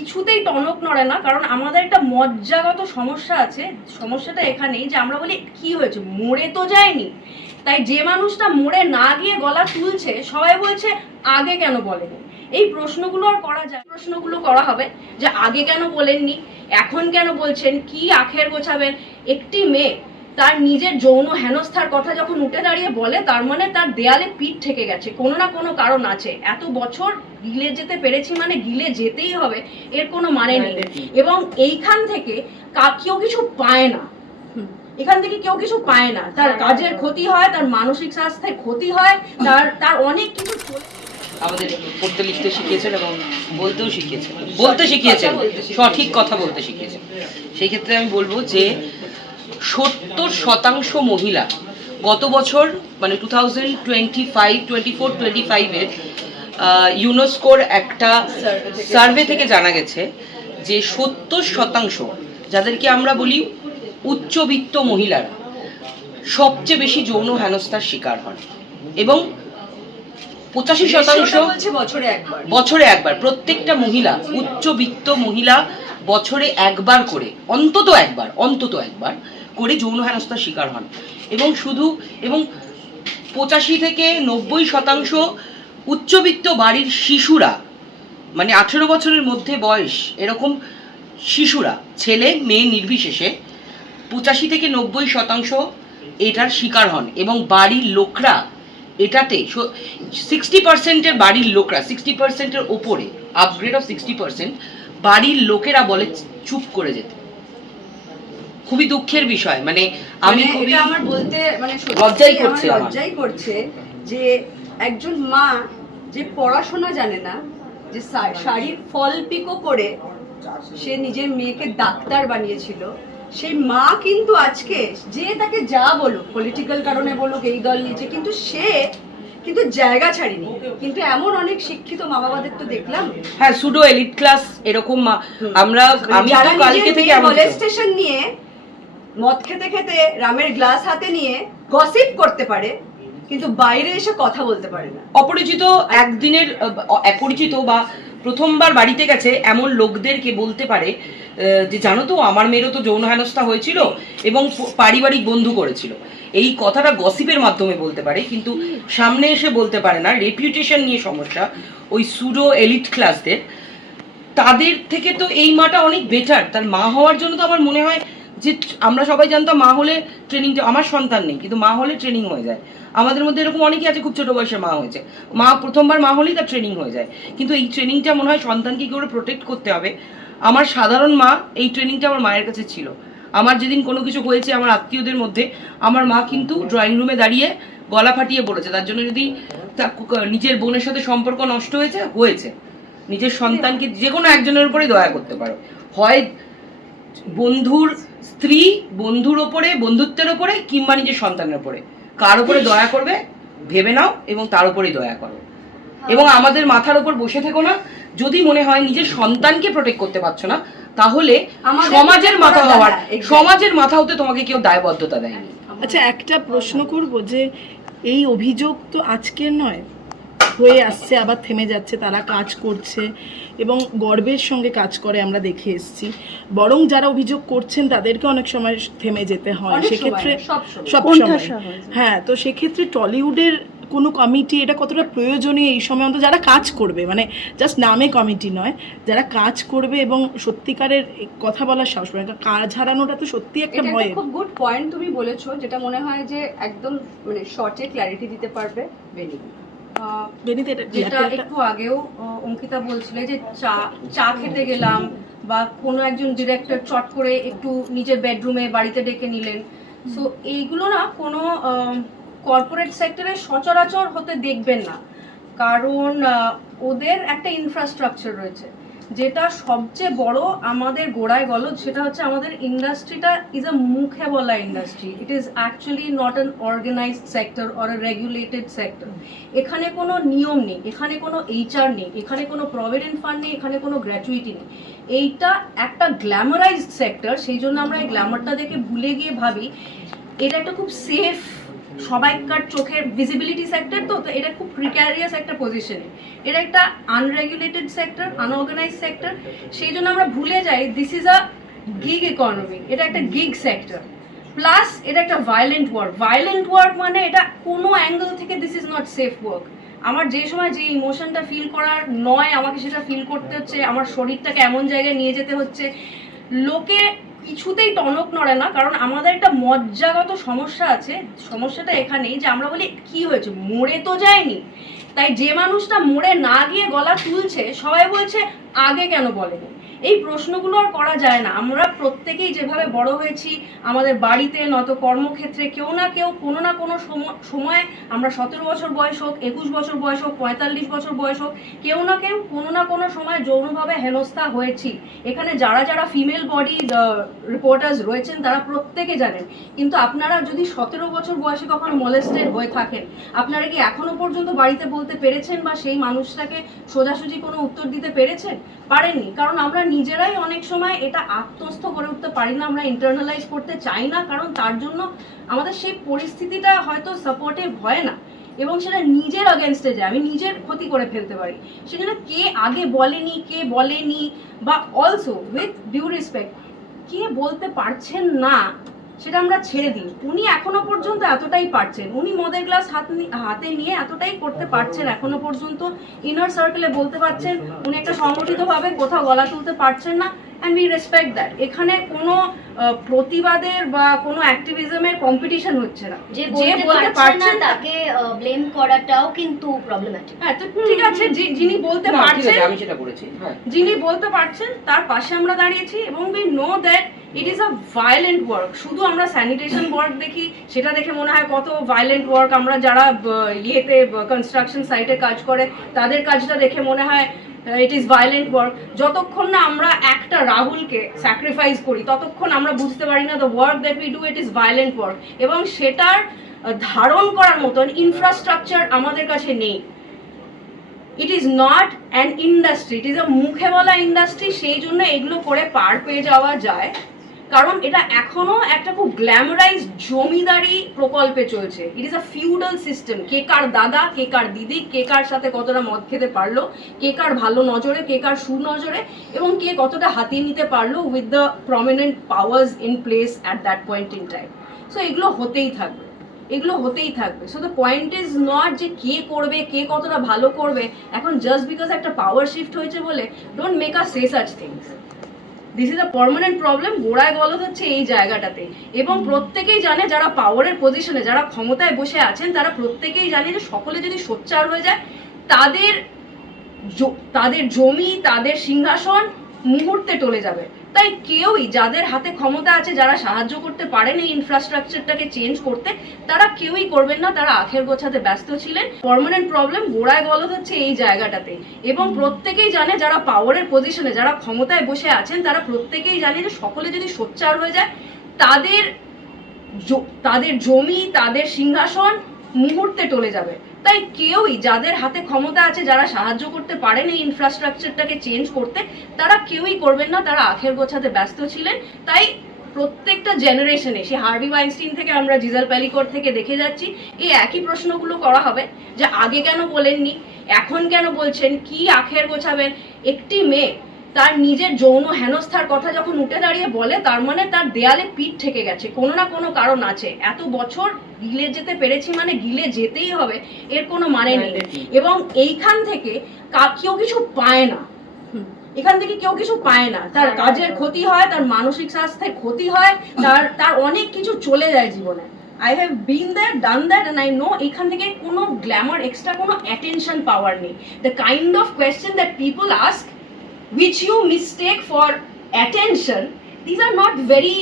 কিছুতেই টনক নড়ে না, কারণ আমাদের একটা মজ্জাগত সমস্যা আছে। সমস্যাটা এখানেই যে আমরা বলি কি হয়েছে, মরে তো যায়নি। তাই যে মানুষটা মরে না গিয়ে গলা তুলছে সবাই বলছে আগে কেন বলেনি। এই প্রশ্নগুলো আর করা যায়, প্রশ্নগুলো করা হবে যে আগে কেন বলেননি, এখন কেন বলছেন, কি আখের গোছাবেন। একটি মেয়ে তার নিজের যৌন হেনস্থার কথা যখন উঠে দাঁড়িয়ে বলে, তার মানে তার দেয়ালে পিঠ ঠেকে গেছে, কোনো না কোনো কারণ আছে। এত বছর গিলে যেতে পেরেছি মানে গিলে যেতেই হবে, এর কোনো মানে নেই। এবং এইখান থেকে কেউ কিছু পায় না, এখান থেকে কেউ কিছু পায় না। তার কাজের ক্ষতি হয়, তার মানসিক স্বাস্থ্যের ক্ষতি হয়, তার অনেক কিছু। আমাদের পড়তে লিখতে শিখিয়েছেন এবং বলতেও শিখিয়েছেন, বলতে শিখিয়েছেন, সঠিক কথা বলতে শিখিয়েছেন। সেই ক্ষেত্রে আমি বলবো যে 70% মহিলা গত বছর মানে 2024-25 ইউনেস্কোর একটা সার্ভে থেকে জানা গেছে যে 70% যাদেরকে আমরা বলি উচ্চবিত্ত মহিলারা সবচেয়ে বেশি যৌন হেনস্থার শিকার হন। এবং 85% বছরে একবার প্রত্যেকটা মহিলা, উচ্চবিত্ত মহিলা বছরে একবার করে, অন্তত একবার করে যৌন হেনস্থার শিকার হন। এবং 85-90% উচ্চবিত্ত বাড়ির শিশুরা, মানে 18 বছরের মধ্যে বয়স এরকম শিশুরা, ছেলে মেয়ে নির্বিশেষে 85-90% এটার শিকার হন। এবং বাড়ির লোকরা এটাতে 60%-এর বাড়ির লোকরা, 60%-এর ওপরে, আপগ্রেড অফ 60%, বাড়ির লোকেরা বলে চুপ করে যেতে। খুবই দুঃখের বিষয়। মানে আমি খুবই আমার বলতে মানে লজ্জাই করছে যে একজন মা যে পড়াশোনা জানে না, যে শাড়ির ফল পিকো করে সে নিজের মেয়েকে ডাক্তার বানিয়েছিল, সেই মা কিন্তু আজকে যে তাকে যা বলুক, পলিটিক্যাল কারণে বলুক, এই দল নিয়েছে, কিন্তু সে কিন্তু জায়গা ছাড়িনি। কিন্তু এমন অনেক শিক্ষিত মা বাবাদের তো দেখলাম, হ্যাঁ, সুডো এলিট ক্লাস এরকম আমি তো কালকে থেকে মলেস্টেশন নিয়ে মদ খেতে খেতে রামের গ্লাস হাতে নিয়ে গসিপ করতে পারে, কিন্তু বাইরে এসে কথা বলতে পারে না। অপরিচিত একদিনের অপরিচিত বা প্রথমবার বাড়িতে গেছে এমন লোকদেরকে বলতে পারে যে জানো তো আমার মেয়েরও তো যৌন হেনস্থা হয়েছিল এবং পারিবারিক বন্ধু করেছিল। এই কথাটা গসিপের মাধ্যমে বলতে পারে, কিন্তু সামনে এসে বলতে পারে না। রেপিউটেশন নিয়ে সমস্যা ওই সুডো এলিট ক্লাসদের। তাদের থেকে তো এই মাটা অনেক বেটার। তার মা হওয়ার জন্য তো আমার মনে হয় যে আমরা সবাই জানতাম মা হলে ট্রেনিংটা, আমার সন্তান নেই কিন্তু মা হলে ট্রেনিং হয়ে যায়। আমাদের মধ্যে এরকম অনেকেই আছে খুব ছোট বয়সে মা হয়েছে, মা প্রথমবার মা হলেই তার ট্রেনিং হয়ে যায়। কিন্তু এই ট্রেনিংটা মনে হয় সন্তানকে কি করে প্রোটেক্ট করতে হবে। আমার সাধারণ মা, এই ট্রেনিংটা আমার মায়ের কাছে ছিল। আমার যেদিন কোনো কিছু হয়েছে আমার আত্মীয়দের মধ্যে, আমার মা কিন্তু ড্রয়িং রুমে দাঁড়িয়ে গলা ফাটিয়ে বলেছে তার জন্য যদি নিজের বোনের সাথে সম্পর্ক নষ্ট হয়েছে নিজের সন্তানকে যে কোনো একজনের উপরে দয়া করতে পারো। হয় বন্ধুর স্ত্রী, বন্ধুর ওপরে, বন্ধুত্বের ওপরে, কিংবা নিজের সন্তানের ওপরে, কার উপরে দয়া করবে ভেবে নাও এবং তার উপরেই দয়া করো। এবং আমাদের মাথার উপর বসে থেকো না। যদি মনে হয় নিজের সন্তানকে প্রোটেক্ট করতে পারছো না, তাহলে সমাজের মাথা হতে তোমাকে কেউ দায়বদ্ধতা দেয়নি। আচ্ছা, একটা প্রশ্ন করব যে এই অভিযোগ তো আজকের নয়, হয়ে আসছে, আবার থেমে যাচ্ছে, তারা কাজ করছে এবং গর্বের সঙ্গে কাজ করে আমরা দেখে এসেছি। বরং যারা অভিযোগ করছেন তাদেরকে অনেক সময় থেমে যেতে হয়, সেক্ষেত্রে সব সময়। হ্যাঁ, তো সেক্ষেত্রে টলিউডের কোনো কমিটি এটা কতটা প্রয়োজনীয় এই সময়, অন্তত যারা কাজ করবে, মানে জাস্ট নামে কমিটি নয়, যারা কাজ করবে এবং সত্যিকারের কথা বলার সাহস পাবে। কাজ হারানোটা তো সত্যি একটা ভয়। খুব গুড পয়েন্ট তুমি বলেছো, যেটা মনে হয় যে একদম মানে শর্টে ক্ল্যারিটি দিতে পারবে বেনি। যেটা একটু আগেও অঙ্কিতা বলছিল যে চা খেতে গেলাম বা কোনো একজন ডিরেক্টর চট করে একটু নিজের বেডরুমে বাড়িতে ডেকে নিলেন। সো এইগুলো না কোনো কর্পোরেট সেক্টরে সচরাচর হতে দেখবেন না, কারণ ওদের একটা ইনফ্রাস্ট্রাকচার রয়েছে। যেটা সবচেয়ে বড় আমাদের গোড়ায় গলদ, সেটা হচ্ছে আমাদের ইন্ডাস্ট্রিটা ইজ আ মুখে বলা industry. It is actually not an organised sector or a regulated sector. এখানে কোনো নিয়ম নেই, এখানে কোনো HR নেই, এখানে কোনো প্রভিডেন্ট ফান্ড নেই, এখানে কোনো গ্র্যাচুইটি নেই। এইটা একটা গ্ল্যামারাইজড সেক্টর, সেই জন্য আমরা এই গ্ল্যামারটা দেখে ভুলে গিয়ে ভাবি এটা একটা খুব সেফ সবাইকার চোখের ভিজিবিলিটি সেক্টর, তো এটা খুব প্রিক্যারিয়াস একটা পজিশনে, এটা একটা আনরেগুলেটেড সেক্টর, আনঅর্গানাইজ সেক্টর। সেই জন্য আমরা ভুলে যাই this is a gig economy, এটা একটা গিগ সেক্টর, প্লাস এটা একটা ভায়োলেন্ট ওয়ার্ক মানে এটা কোনো অ্যাঙ্গেল থেকে this is not safe work. আমার যে সময় যে ইমোশনটা ফিল করার নয় আমাকে সেটা ফিল করতে হচ্ছে, আমার শরীরটাকে এমন জায়গায় নিয়ে যেতে হচ্ছে, লোকে কিছুতেই টনক নড়ে না, কারণ আমাদের একটা মজ্জাগত সমস্যা আছে। সমস্যাটা এখানেই যে আমরা বলি কি হয়েছে, মরে তো যায়নি, তাই যে মানুষটা মরে না গিয়ে গলা তুলছে সবাই বলছে আগে কেন বলেনি। এই প্রশ্নগুলো আর করা যায় না। আমরা প্রত্যেকেই যেভাবে বড় হয়েছি আমাদের বাড়িতে নয়তো কর্মক্ষেত্রে কেউ না কেউ কোনো না কোনো সময়, আমরা 17 বছর বয়স হোক, 21 বছর বয়স হোক, 45 বছর বয়স হোক, কেউ না কেউ কোনো না কোনো সময় যৌনভাবে হেনস্থা হয়েছি। এখানে যারা যারা ফিমেল বডি রিপোর্টার্স রয়েছেন তারা প্রত্যেকে জানেন। কিন্তু আপনারা যদি 17 বছর বয়সে কখনো মলেস্টেড হয়ে থাকেন, আপনারা কি এখনো পর্যন্ত বাড়িতে বলতে পেরেছেন বা সেই মানুষটাকে সোজাসুজি কোনো উত্তর দিতে পেরেছেন? পারেননি, কারণ আমরা নিজেরাই অনেক সময় এটা আত্মস্থ করে উঠতে পারি না, আমরা ইন্টারনালাইজ করতে চাই না, কারণ তার জন্য আমাদের সেই পরিস্থিতিটা হয়তো সাপোর্টিভ হয় না এবং সেটা নিজের অগেনস্টে যায়, আমি নিজের ক্ষতি করে ফেলতে পারি। সেজন্য কে আগে বলেনি, কে বলেনি, বা অলসো উইথ ডিউ রেসপেক্ট, কে বলতে পারছেন না সেটা আমরা ছেড়ে দিই। উনি এখনো পর্যন্ত এতটাই পারছেন, উনি মদের গ্লাস হাতে নিয়ে এতটাই করতে পারছেন এখনো পর্যন্ত, ইনার সার্কেলে বলতে পারছেন, উনি একটা সংগঠিতভাবে কোথাও গলা তুলতে পারছেন না, অ্যান্ড উই রেসপেক্ট দ্যাট। এখানে কোনো প্রতিবাদের বা কোনো অ্যাক্টিভিজমের কম্পিটিশন হচ্ছে না। যে বলতে পারছেন তাকে ব্লেম করাটাও কিন্তু প্রবলেম্যাটিক। হ্যাঁ, তো ঠিক আছে, যিনি বলতে পারছেন, আমি সেটা বলেছি, যিনি বলতে পারছেন তার পাশে আমরা দাঁড়িয়েছি এবং we know that it is a violent work. শুধু আমরা স্যানিটেশন ওয়ার্ক দেখি, সেটা দেখে মনে হয় কত ভায়োলেন্ট ওয়ার্ক। আমরা যারা ইয়েতে কনস্ট্রাকশন সাইটে কাজ করে তাদের কাজটা দেখে মনে হয় ইট ইজ ভায়োলেন্ট ওয়ার্ক। যতক্ষণ না আমরা একটা রাহুলকে স্যাক্রিফাইস করি ততক্ষণ আমরা বুঝতে পারি না the work that we do it is violent work, এবং সেটার ধারণ করার মতন ইনফ্রাস্ট্রাকচার আমাদের কাছে নেই। It is not an industry, it is a মুখে বলা ইন্ডাস্ট্রি। সেই জন্য এগুলো করে পার পেয়ে যাওয়া যায়, কারণ এটা এখনো একটা খুব গ্ল্যামারাইজ জমিদারি প্রকল্পে চলছে। It is a feudal system. কে কার দাদা, কে কার দিদি, কে কার সাথে কতটা মদ খেতে পারলো, কে কার ভালো নজরে, কে কার সুনজরে, এবং কে কতটা হাতিয়ে নিতে পারলো with the prominent powers in place at that point in time. So এগুলো হতেই থাকবে, এগুলো হতেই থাকবে। So the point is not যে কে করবে, কে কতটা ভালো করবে। এখন জাস্ট বিকজ একটা পাওয়ার শিফট হয়েছে বলে don't make us say such things. This is a permanent problem. গোড়ায় গলদ হচ্ছে এই জায়গাটাতে, এবং প্রত্যেকেই জানে যারা পাওয়ারের পজিশনে, যারা ক্ষমতায় বসে আছেন, তারা প্রত্যেকেই জানে যে সকলে যদি সোচ্চার হয়ে যায় তাদের জমি, তাদের সিংহাসন মুহূর্তে টলে যাবে। তাই কেউই, যাদের হাতে ক্ষমতা আছে, যারা সাহায্য করতে পারেন এই ইনফ্রাস্ট্রাকচারটাকে চেঞ্জ করতে, তারা কেউই করবেন না, তারা আখের গোছাতে ব্যস্ত ছিলেন। পার্মানেন্ট প্রবলেম গোড়ায় গলদ হচ্ছে এই জায়গাটাতে, এবং প্রত্যেকেই জানে যারা পাওয়ারের পজিশনে, যারা ক্ষমতায় বসে আছেন, তারা প্রত্যেকেই জানে যে সকলে যদি সোচ্চার হয়ে যায় তাদের জমি, তাদের সিংহাসন মুহূর্তে টলে যাবে। তাই কেউই, যাদের হাতে ক্ষমতা আছে, যারা সাহায্য করতে পারেন এই ইনফ্রাস্ট্রাকচারটাকে চেঞ্জ করতে, তারা কেউই করবেন না, তারা আখের গোছাতে ব্যস্ত ছিলেন। তাই প্রত্যেকটা জেনারেশনে, সে হার্ভি ওয়াইনস্টাইন থেকে আমরা জিজাল প্যালিকট থেকে দেখে যাচ্ছি, এই একই প্রশ্নগুলো করা হবে যে আগে কেন বলেননি, এখন কেন বলছেন, কি আখের গোছাবেন। একটি মেয়ে তার নিজের যৌন হেনস্থার কথা যখন উঠে দাঁড়িয়ে বলে, তার মানে তার দেয়ালে পিঠ ঠেকে গেছে, কোনো না কোনো কারণ আছে। এত বছর গিলে যেতে পেরেছি মানে গিলে যেতেই হবে, এর কোনো মানে নেই। এবং এইখান থেকে কেউ কিছু পায় না, এখান থেকে কেউ কিছু পায় না। তার কাজের ক্ষতি হয়, তার মানসিক স্বাস্থ্যের ক্ষতি হয়, তার অনেক কিছু চলে যায় জীবনে। I have been there, done that, and I know এখান থেকে কোনো গ্ল্যামার, এক্সট্রা কোনো অ্যাটেনশন পাওয়ার নেই। The kind of question that people ask which you mistake for attention, these are not very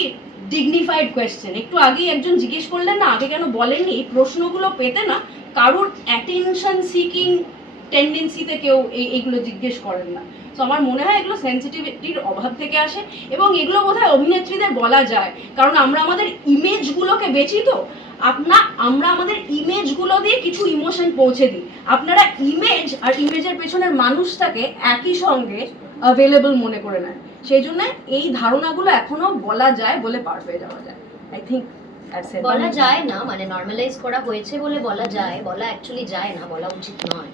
dignified question. একটু আগেই একজন জিজ্ঞেস করলেন না আগে কেন বলেননি, এই প্রশ্নগুলো পেতে না কারোর অ্যাটেনশন সিকিং টেন্ডেন্সিতে কেউ এইগুলো জিজ্ঞেস করেন না। তো আমার মনে হয় এগুলো সেন্সিটিভিটির অভাব থেকে আসে, এবং এগুলো বোধহয় অভিনেত্রীদের বলা যায়, কারণ আমরা আমাদের ইমেজগুলোকে বেচি। তো আমরা আমাদের ইমেজগুলো দিয়ে কিছু ইমোশন পৌঁছে দিই। আপনারা ইমেজ আর ইমেজের পেছনের মানুষটাকে একই সঙ্গে অ্যাভেলেবল মনে করে নেয়। সেই জন্য এই ধারণাগুলো এখনো বলা যায়, বলে পার পেয়ে যাওয়া যায়। আই থিঙ্ক বলা যায় না, মানে নর্মালাইজ করা হয়েছে বলে বলা যায়, বলা অ্যাকচুয়ালি যায় না, বলা উচিত নয়।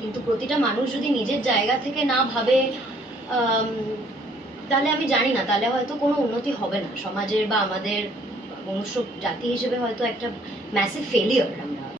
কিন্তু প্রতিটা মানুষ যদি নিজের জায়গা থেকে না ভাবে তাহলে আমি জানি না, তাহলে হয়তো কোনো উন্নতি হবে না সমাজের, বা আমাদের মনুষ্য জাতি হিসেবে হয়তো একটা ম্যাসিভ ফেলিয়ার আমরা